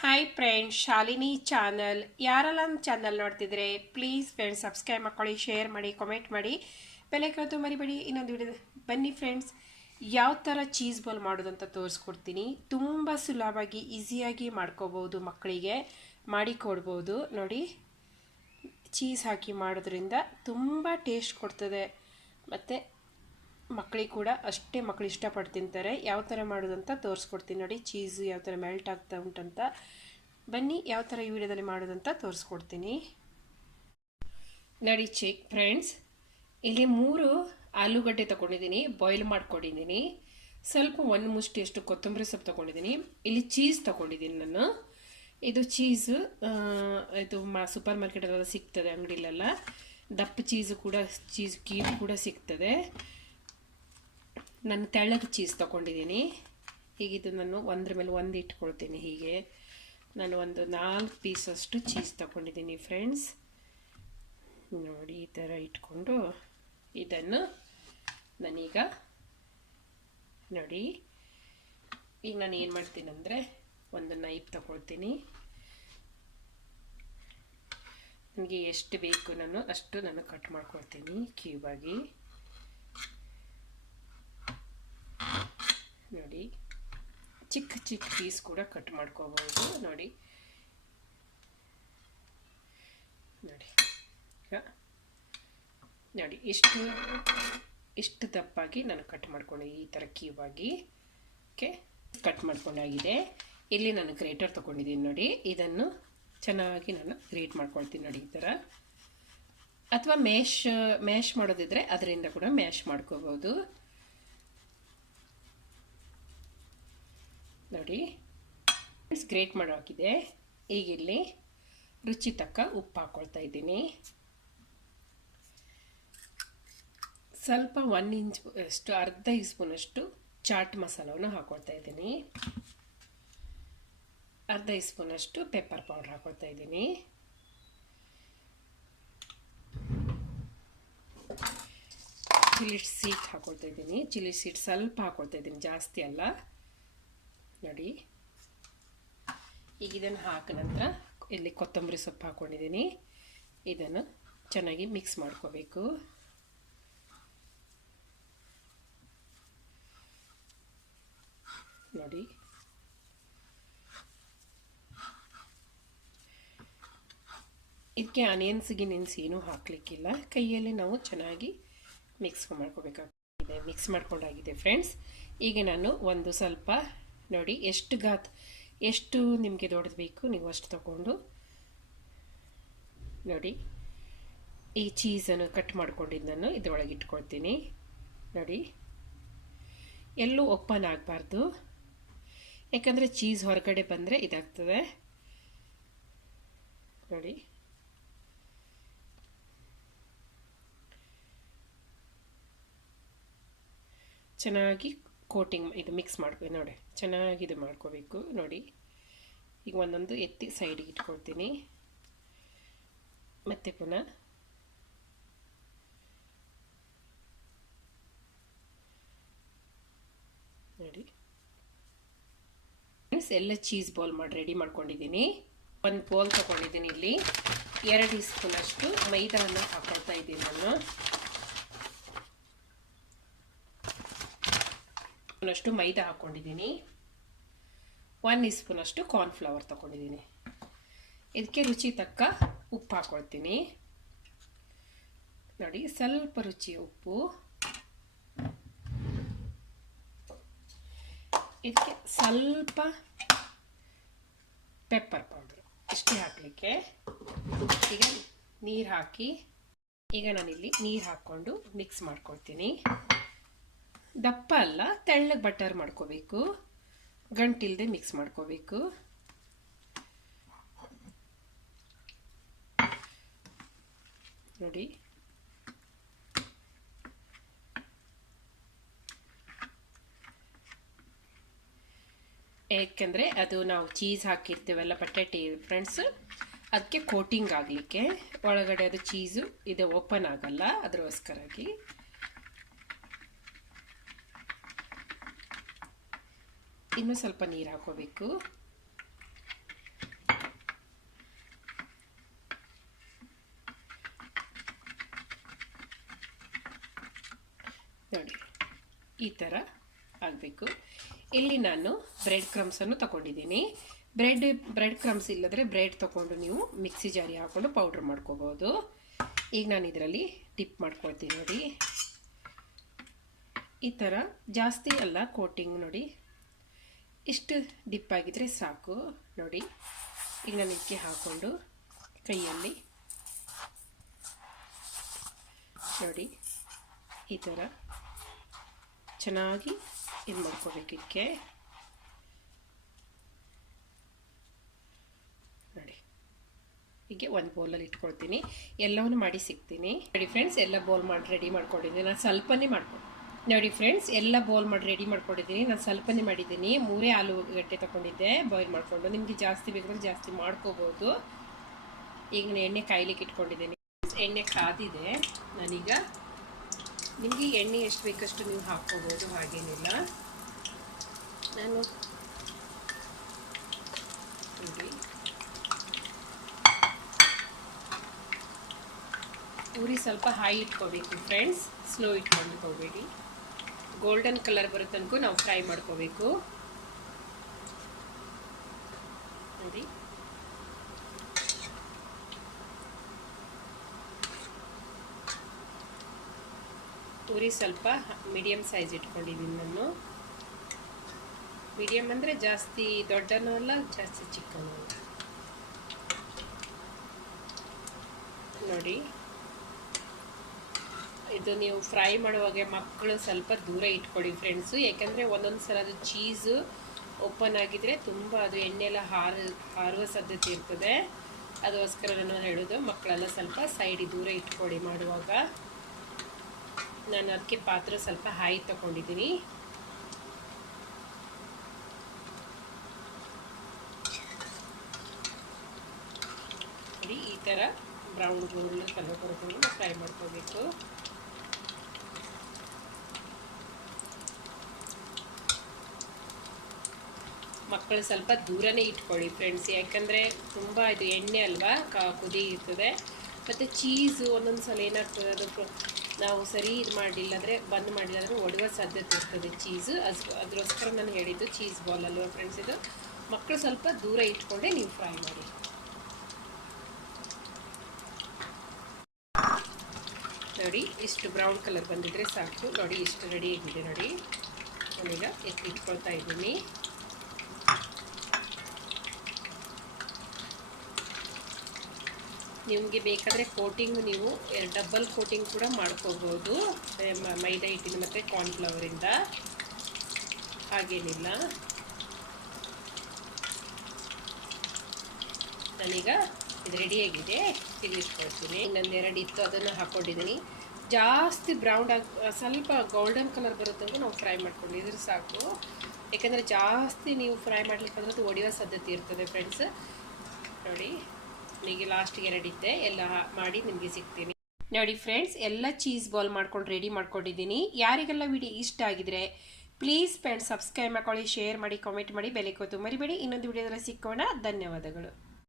Hi friends, Shalini channel. ಯಾರೆಲ್ಲ ನಮ್ಮ channel ನೋಡ್ತಿದ್ರೆ ಪ್ಲೀಸ್ ಫ್ರೆಂಡ್ಸ್ ಸಬ್ಸ್ಕ್ರೈಬ್ ಮಾಡ್ಕೊಳ್ಳಿ, ಶೇರ್ ಮಾಡಿ, ಕಾಮೆಂಟ್ ಮಾಡಿ, ಬೆಲೆ ಕಳೆದು ಮರಿಬೇಡಿ. ಇನ್ನೊಂದು ವಿಡಿಯೋ ಬನ್ನಿ ಫ್ರೆಂಡ್ಸ್, ಯಾವ ಥರ ಚೀಸ್ ಬಾಲ್ ಮಾಡೋದಂತ ತೋರಿಸ್ಕೊಡ್ತೀನಿ. ತುಂಬ ಸುಲಭವಾಗಿ ಈಸಿಯಾಗಿ ಮಾಡ್ಕೋಬೋದು, ಮಕ್ಕಳಿಗೆ ಮಾಡಿ ಕೊಡ್ಬೋದು. ನೋಡಿ, ಚೀಸ್ ಹಾಕಿ ಮಾಡೋದ್ರಿಂದ ತುಂಬ ಟೇಸ್ಟ್ ಕೊಡ್ತದೆ ಮತ್ತು ಮಕ್ಕಳಿಗೆ ಕೂಡ ಅಷ್ಟೇ ಮಕ್ಕಳು ಇಷ್ಟಪಟ್ಟು ತಿಂತಾರೆ. ಯಾವ ಥರ ಮಾಡೋದಂತ ತೋರಿಸ್ಕೊಡ್ತೀನಿ ನೋಡಿ. ಚೀಸು ಯಾವ ಥರ ಮೆಲ್ಟ್ ಆಗ್ತಾ ಉಂಟಂತ ಬನ್ನಿ, ಯಾವ ಥರ ಈ ವಿಡಿಯೋದಲ್ಲಿ ಮಾಡೋದಂತ ತೋರಿಸ್ಕೊಡ್ತೀನಿ ನೋಡಿ. ಚೆಕ್ ಫ್ರೆಂಡ್ಸ್, ಇಲ್ಲಿ 3 ಆಲೂಗಡ್ಡೆ ತೊಗೊಂಡಿದ್ದೀನಿ, ಬಾಯ್ಲ್ ಮಾಡ್ಕೊಂಡಿದ್ದೀನಿ. ಸ್ವಲ್ಪ 1 ಮುಷ್ಟಿಯಷ್ಟು ಕೊತ್ತಂಬರಿ ಸೊಪ್ಪು ತೊಗೊಂಡಿದ್ದೀನಿ. ಇಲ್ಲಿ ಚೀಸ್ ತೊಗೊಂಡಿದ್ದೀನಿ ನಾನು. ಇದು ಚೀಸು ಇದು ಸೂಪರ್ ಮಾರ್ಕೆಟಲ್ಲೆಲ್ಲ ಸಿಗ್ತದೆ, ಅಂಗಡಿಲೆಲ್ಲ ದಪ್ಪ ಚೀಸು ಕೂಡ, ಚೀಸ್ ಕ್ಯೂಬ್ ಕೂಡ ಸಿಗ್ತದೆ. ನಾನು ತೆಳ್ಳಗೆ ಚೀಸ್ ತೊಗೊಂಡಿದ್ದೀನಿ. ಹೀಗಿದು ನಾನು ಒಂದ್ರ ಮೇಲೆ ಒಂದು ಇಟ್ಕೊಳ್ತೀನಿ. ಹೀಗೆ ನಾನು ಒಂದು 4 ಪೀಸಷ್ಟು ಚೀಸ್ ತೊಗೊಂಡಿದ್ದೀನಿ ಫ್ರೆಂಡ್ಸ್. ನೋಡಿ, ಈ ಥರ ಇಟ್ಕೊಂಡು ಇದನ್ನು ನಾನೀಗ ನೋಡಿ, ಈಗ ನಾನು ಏನು ಮಾಡ್ತೀನಿ ಅಂದರೆ ಒಂದು ನೈಫ್ ತಗೊಳ್ತೀನಿ. ನನಗೆ ಎಷ್ಟು ಬೇಕು ನಾನು ಅಷ್ಟು ನಾನು ಕಟ್ ಮಾಡ್ಕೊಳ್ತೀನಿ ಕ್ಯೂಬಾಗಿ. ನೋಡಿ, ಚಿಕ್ಕ ಚಿಕ್ಕ ಪೀಸ್ ಕೂಡ ಕಟ್ ಮಾಡ್ಕೋಬಹುದು. ನೋಡಿ ನೋಡಿ ಈಗ ನೋಡಿ, ಇಷ್ಟು ದಪ್ಪಾಗಿ ನಾನು ಕಟ್ ಮಾಡ್ಕೊಂಡು ಈ ಥರ ಕ್ಯೂಬಾಗಿ ಓಕೆ ಕಟ್ ಮಾಡ್ಕೊಂಡಾಗಿದೆ. ಇಲ್ಲಿ ನಾನು ಗ್ರೇಟರ್ ತೊಗೊಂಡಿದ್ದೀನಿ ನೋಡಿ. ಇದನ್ನು ಚೆನ್ನಾಗಿ ನಾನು ಗ್ರೇಟ್ ಮಾಡ್ಕೊಳ್ತೀನಿ ನೋಡಿ, ಈ ಥರ. ಅಥವಾ ಮ್ಯಾಶ್ ಮಾಡೋದಿದ್ರೆ ಅದರಿಂದ ಕೂಡ ಮ್ಯಾಶ್ ಮಾಡ್ಕೋಬಹುದು ನೋಡಿ. ಗ್ರೇಟ್ ಮಾಡೋ ಹಾಕಿದೆ. ಈಗ ಇಲ್ಲಿ ರುಚಿ ತಕ್ಕ ಉಪ್ಪು ಹಾಕ್ಕೊಳ್ತಾ ಇದ್ದೀನಿ. ಸ್ವಲ್ಪ 1 ಇಂಚ್ ಅಷ್ಟು, ಅರ್ಧ ಸ್ಪೂನಷ್ಟು ಚಾಟ್ ಮಸಾಲವನ್ನು ಹಾಕ್ಕೊಳ್ತಾ ಇದ್ದೀನಿ. ಅರ್ಧ ಸ್ಪೂನಷ್ಟು ಪೆಪ್ಪರ್ ಪೌಡರ್ ಹಾಕ್ಕೊಳ್ತಾ ಇದ್ದೀನಿ. ಚಿಲ್ಲಿ ಸೀಡ್ ಹಾಕ್ಕೊಳ್ತಾ ಇದ್ದೀನಿ. ಚಿಲ್ಲಿ ಸೀಡ್ ಸ್ವಲ್ಪ ಹಾಕ್ಕೊಳ್ತಾ ಇದ್ದೀನಿ, ಜಾಸ್ತಿ ಅಲ್ಲ ನೋಡಿ. ಈಗ ಇದನ್ನು ಹಾಕಿದ ನಂತರ ಇಲ್ಲಿ ಕೊತ್ತಂಬರಿ ಸೊಪ್ಪು ಹಾಕ್ಕೊಂಡಿದ್ದೀನಿ. ಇದನ್ನು ಚೆನ್ನಾಗಿ ಮಿಕ್ಸ್ ಮಾಡ್ಕೋಬೇಕು ನೋಡಿ. ಇದಕ್ಕೆ ಆನಿಯನ್ಸ್ ಏನೂ ಹಾಕಲಿಕ್ಕಿಲ್ಲ, ಕೈಯಲ್ಲಿ ನಾವು ಚೆನ್ನಾಗಿ ಮಿಕ್ಸ್ ಮಾಡ್ಕೋಬೇಕಾಗಿದೆ. ಮಿಕ್ಸ್ ಮಾಡ್ಕೊಂಡಾಗಿದೆ ಫ್ರೆಂಡ್ಸ್. ಈಗ ನಾನು ಒಂದು ಸ್ವಲ್ಪ ನೋಡಿ, ಎಷ್ಟು ನಿಮಗೆ ದೊಡ್ಡದು ಬೇಕು ನೀವು ಅಷ್ಟು ತಗೊಂಡು ನೋಡಿ, ಈ ಚೀಸನ್ನು ಕಟ್ ಮಾಡ್ಕೊಂಡಿದ್ದನ್ನು ಇದರೊಳಗೆ ಇಟ್ಕೊಳ್ತೀನಿ ನೋಡಿ. ಎಲ್ಲೂ ಓಪನ್ ಆಗಬಾರ್ದು, ಯಾಕಂದರೆ ಚೀಸ್ ಹೊರಗಡೆ ಬಂದರೆ ಇದಾಗ್ತದೆ ನೋಡಿ. ಚೆನ್ನಾಗಿ ಕೋಟಿಂಗ್ ಇದು ಮಿಕ್ಸ್ ಮಾಡ್ಬೇಕು ನೋಡಿ, ಚೆನ್ನಾಗಿ ಇದು ಮಾಡ್ಕೋಬೇಕು ನೋಡಿ. ಈಗ ಒಂದೊಂದು ಎತ್ತಿ ಸೈಡಿಗೆ ಇಟ್ಕೊಳ್ತೀನಿ. ಮತ್ತೆ ಪುನಃ ನೋಡಿ ಎಲ್ಲ ಚೀಸ್ ಬಾಲ್ ಮಾಡಿ ರೆಡಿ ಮಾಡ್ಕೊಂಡಿದ್ದೀನಿ. ಒಂದು ಬೌಲ್ ತಗೊಂಡಿದ್ದೀನಿ. ಇಲ್ಲಿ 2 ಸ್ಪೂನಷ್ಟು ಮೈದಾನ ಹಾಕೊಳ್ತಾ ಇದ್ದೀನಿ ನಾನು. ಅಷ್ಟು ಮೈದಾ ಹಾಕ್ಕೊಂಡಿದ್ದೀನಿ. 1 ಸ್ಪೂನಷ್ಟು ಕಾರ್ನ್ಫ್ಲವರ್ ತಗೊಂಡಿದ್ದೀನಿ. ಇದಕ್ಕೆ ರುಚಿ ತಕ್ಕ ಉಪ್ಪು ಹಾಕ್ಕೊಳ್ತೀನಿ ನೋಡಿ, ಸ್ವಲ್ಪ ರುಚಿ ಉಪ್ಪು. ಇದಕ್ಕೆ ಸ್ವಲ್ಪ ಪೆಪ್ಪರ್ ಪೌಡರ್, ಇಷ್ಟೇ ಹಾಕಲಿಕ್ಕೆ. ಈಗ ನೀರು ಹಾಕಿ, ಈಗ ನಾನಿಲ್ಲಿ ನೀರು ಹಾಕ್ಕೊಂಡು ಮಿಕ್ಸ್ ಮಾಡ್ಕೊಳ್ತೀನಿ. ದಪ್ಪ ಅಲ್ಲ, ತೆಳ್ಳಗೆ ಬಟರ್ ಮಾಡ್ಕೋಬೇಕು, ಗಂಟಿಲ್ದೆ ಮಿಕ್ಸ್ ಮಾಡ್ಕೋಬೇಕು ನೋಡಿ. ಏಕೆಂದರೆ ಅದು ನಾವು ಚೀಸ್ ಹಾಕಿರ್ತೀವಲ್ಲ ಬಟಾಟೆ ಫ್ರೆಂಡ್ಸ್, ಅದಕ್ಕೆ ಕೋಟಿಂಗ್ ಆಗಲಿಕ್ಕೆ ಒಳಗಡೆ ಅದು ಚೀಸು ಇದು ಓಪನ್ ಆಗಲ್ಲ, ಅದಕ್ಕೋಸ್ಕರಾಗಿ ಇನ್ನೂ ಸ್ವಲ್ಪ ನೀರು ಹಾಕೋಬೇಕು. ಈ ಥರ ಆಗಬೇಕು. ಇಲ್ಲಿ ನಾನು ಬ್ರೆಡ್ ಕ್ರಮ್ಸನ್ನು ತಗೊಂಡಿದ್ದೀನಿ. ಬ್ರೆಡ್ ಕ್ರಮ್ಸ್ ಇಲ್ಲದ್ರೆ ಬ್ರೆಡ್ ತೊಗೊಂಡು ನೀವು ಮಿಕ್ಸಿ ಜಾರಿಗೆ ಹಾಕ್ಕೊಂಡು ಪೌಡ್ರ್ ಮಾಡ್ಕೋಬೋದು. ಈಗ ನಾನು ಇದರಲ್ಲಿ ಡಿಪ್ ಮಾಡ್ಕೊಳ್ತೀನಿ ನೋಡಿ. ಈ ಥರ ಜಾಸ್ತಿ ಅಲ್ಲ ಕೋಟಿಂಗ್ ನೋಡಿ, ಇಷ್ಟು ಡಿಪ್ ಆಗಿದ್ರೆ ಸಾಕು ನೋಡಿ. ಈಗ ನಾನು ಇದಕ್ಕೆ ಹಾಕ್ಕೊಂಡು ಕೈಯಲ್ಲಿ ನೋಡಿ ಈ ಥರ ಚೆನ್ನಾಗಿ ಇದು ಮಾಡ್ಕೋಬೇಕು. ಇದಕ್ಕೆ ನೋಡಿ ಹೀಗೆ ಒಂದು ಬೌಲಲ್ಲಿ ಇಟ್ಕೊಳ್ತೀನಿ. ಎಲ್ಲವನ್ನು ಮಾಡಿ ಸಿಗ್ತೀನಿ ನೋಡಿ ಫ್ರೆಂಡ್ಸ್. ಎಲ್ಲ ಬೌಲ್ ಮಾಡಿ ರೆಡಿ ಮಾಡ್ಕೊಂಡಿದ್ದೀನಿ. ನಾನು ಸ್ವಲ್ಪನೇ ಮಾಡ್ಕೊಂಡು ನೋಡಿ ಫ್ರೆಂಡ್ಸ್, ಎಲ್ಲ ಬೌಲ್ ಮಾಡಿ ರೆಡಿ ಮಾಡ್ಕೊಂಡಿದ್ದೀನಿ. ನಾನು ಸ್ವಲ್ಪನೇ ಮಾಡಿದ್ದೀನಿ. 3 ಆಲೂಗಡ್ಡೆ ತಗೊಂಡಿದ್ದೆ ಬಾಯ್ಲ್ ಮಾಡಿಕೊಂಡು. ನಿಮಗೆ ಜಾಸ್ತಿ ಬೇಕಾದ್ರೆ ಜಾಸ್ತಿ ಮಾಡ್ಕೋಬೋದು. ಈಗ ನಾನು ಎಣ್ಣೆ ಕಾಯ್ಲಿಕ್ಕೆ ಇಟ್ಕೊಂಡಿದ್ದೀನಿ. ಎಣ್ಣೆ ಕಾದಿದೆ. ನಾನೀಗ ನಿಮಗೆ ಎಣ್ಣೆ ಎಷ್ಟು ಬೇಕಷ್ಟು ನೀವು ಹಾಕ್ಕೋಬೋದು, ಹಾಗೇನಿಲ್ಲ. ನಾನು ನೋಡಿ ಉರಿ ಸ್ವಲ್ಪ ಹೈ ಇಟ್ಕೋಬೇಕು ಫ್ರೆಂಡ್ಸ್, ಸ್ಲೋ ಇಟ್ಕೊಂಡು ಹೋಗಬೇಡಿ. ಗೋಲ್ಡನ್ ಕಲರ್ ಬರೋ ತನಕ ನಾವು ಫ್ರೈ ಮಾಡ್ಕೋಬೇಕು ನೋಡಿ. ಉರಿ ಸ್ವಲ್ಪ ಮೀಡಿಯಮ್ ಸೈಜ್ ಇಟ್ಕೊಂಡಿದ್ದೀನಿ ನಾನು. ಮೀಡಿಯಮ್ ಅಂದರೆ ಜಾಸ್ತಿ ದೊಡ್ಡನೂ ಅಲ್ಲ ಜಾಸ್ತಿ ಚಿಕ್ಕನೂ ಅಲ್ಲ ನೋಡಿ. ಇದು ನೀವು ಫ್ರೈ ಮಾಡುವಾಗ ಮಕ್ಕಳು ಸ್ವಲ್ಪ ದೂರ ಇಟ್ಕೊಳ್ಳಿ ಫ್ರೆಂಡ್ಸು, ಯಾಕಂದರೆ ಒಂದೊಂದು ಸಲ ಅದು ಚೀಸು ಓಪನ್ ಆಗಿದ್ರೆ ತುಂಬ ಅದು ಎಣ್ಣೆಲ್ಲ ಹಾರುವ ಸಾಧ್ಯತೆ ಇರ್ತದೆ. ಅದಕ್ಕೋಸ್ಕರ ನಾನು ಹೇಳೋದು ಮಕ್ಕಳೆಲ್ಲ ಸ್ವಲ್ಪ ಸೈಡಿಗೆ ದೂರ ಇಟ್ಕೊಳ್ಳಿ ಮಾಡುವಾಗ. ನಾನು ಅದಕ್ಕೆ ಪಾತ್ರೆ ಸ್ವಲ್ಪ ಹೈ ತಗೊಂಡಿದ್ದೀನಿ. ಈ ಥರ ಬ್ರೌನ್ ಗೋಲ್ಡ್ ಕಲರ್ ಬರೋದು ಫ್ರೈ ಮಾಡ್ಕೋಬೇಕು. ಮಕ್ಕಳು ಸ್ವಲ್ಪ ದೂರನೇ ಇಟ್ಕೊಳ್ಳಿ ಫ್ರೆಂಡ್ಸ್, ಯಾಕಂದರೆ ತುಂಬ ಇದು ಎಣ್ಣೆ ಅಲ್ವಾ ಕುದಿ ಇರ್ತದೆ. ಮತ್ತು ಚೀಸು ಒಂದೊಂದು ಸಲ ಏನಾಗ್ತದೆ, ಅದು ನಾವು ಸರಿ ಇದು ಮಾಡಲಿಲ್ಲ ಅಂದರೆ ಬಂದ್ ಮಾಡಿಲ್ಲ ಅಂದರೆ ಒಡೆಯುವ ಸಾಧ್ಯತೆ ಇರ್ತದೆ ಚೀಸು. ಅದಕ್ಕೋಸ್ಕರ ನಾನು ಹೇಳಿದ್ದು ಚೀಸ್ ಬಾಲ್ ಅಲ್ವಾ ಫ್ರೆಂಡ್ಸ್. ಇದು ಮಕ್ಕಳು ಸ್ವಲ್ಪ ದೂರ ಇಟ್ಕೊಂಡೆ ನೀವು ಫ್ರೈ ಮಾಡಿ ನೋಡಿ. ಇಷ್ಟು ಬ್ರೌನ್ ಕಲರ್ ಬಂದಿದ್ರೆ ಸಾಕು ನೋಡಿ. ಇಷ್ಟು ರೆಡಿ ಆಗಿದೆ ನೋಡಿ. ನಾನೀಗ ಇಟ್ಕೊಳ್ತಾ ಇದ್ದೀನಿ. ನಿಮಗೆ ಬೇಕಾದರೆ ಕೋಟಿಂಗ್ ನೀವು ಡಬಲ್ ಕೋಟಿಂಗ್ ಕೂಡ ಮಾಡ್ಕೋಬೋದು, ಮೈದಾ ಹಿಟ್ಟಿನ ಮತ್ತು ಕಾರ್ನ್ಫ್ಲವರಿಂದ, ಹಾಗೇನಿಲ್ಲ. ನಾನೀಗ ಇದು ರೆಡಿಯಾಗಿದೆ, ತಿರುಗಿಸ್ಕೊಳ್ತೀನಿ. ಇನ್ನೊಂದು 2 ಇತ್ತು ಅದನ್ನು ಹಾಕ್ಕೊಂಡಿದ್ದೀನಿ. ಜಾಸ್ತಿ ಬ್ರೌನ್ ಆಗಿ ಸ್ವಲ್ಪ ಗೋಲ್ಡನ್ ಕಲರ್ ಬರುತ್ತಂದ್ರೆ ನಾವು ಫ್ರೈ ಮಾಡ್ಕೊಂಡಿದ್ರೆ ಸಾಕು. ಯಾಕಂದರೆ ಜಾಸ್ತಿ ನೀವು ಫ್ರೈ ಮಾಡಲಿಕ್ಕಂದ್ರೆ ಅದು ಒಡೆಯುವ ಸಾಧ್ಯತೆ ಇರ್ತದೆ ಫ್ರೆಂಡ್ಸ್ ನೋಡಿ. ನಿಮಗೆ ಲಾಸ್ಟಿಗೆ 2 ಇದ್ದೆ, ಎಲ್ಲ ಮಾಡಿ ನಿಮಗೆ ಸಿಗ್ತೀನಿ ನೋಡಿ ಫ್ರೆಂಡ್ಸ್. ಎಲ್ಲ ಚೀಸ್ ಬಾಲ್ ಮಾಡ್ಕೊಂಡು ರೆಡಿ ಮಾಡ್ಕೊಂಡಿದ್ದೀನಿ. ಯಾರಿಗೆಲ್ಲ ವಿಡಿಯೋ ಇಷ್ಟ ಆಗಿದ್ರೆ ಪ್ಲೀಸ್ ಫ್ರೆಂಡ್ಸ್ ಸಬ್ಸ್ಕ್ರೈಬ್ ಮಾಡ್ಕೊಳ್ಳಿ, ಶೇರ್ ಮಾಡಿ, ಕಾಮೆಂಟ್ ಮಾಡಿ, ಬೆಲೆ ಕೂತು ಮರಿಬೇಡಿ. ಇನ್ನೊಂದು ವಿಡಿಯೋದಲ್ಲಿ ಸಿಕ್ಕೋಣ. ಧನ್ಯವಾದಗಳು.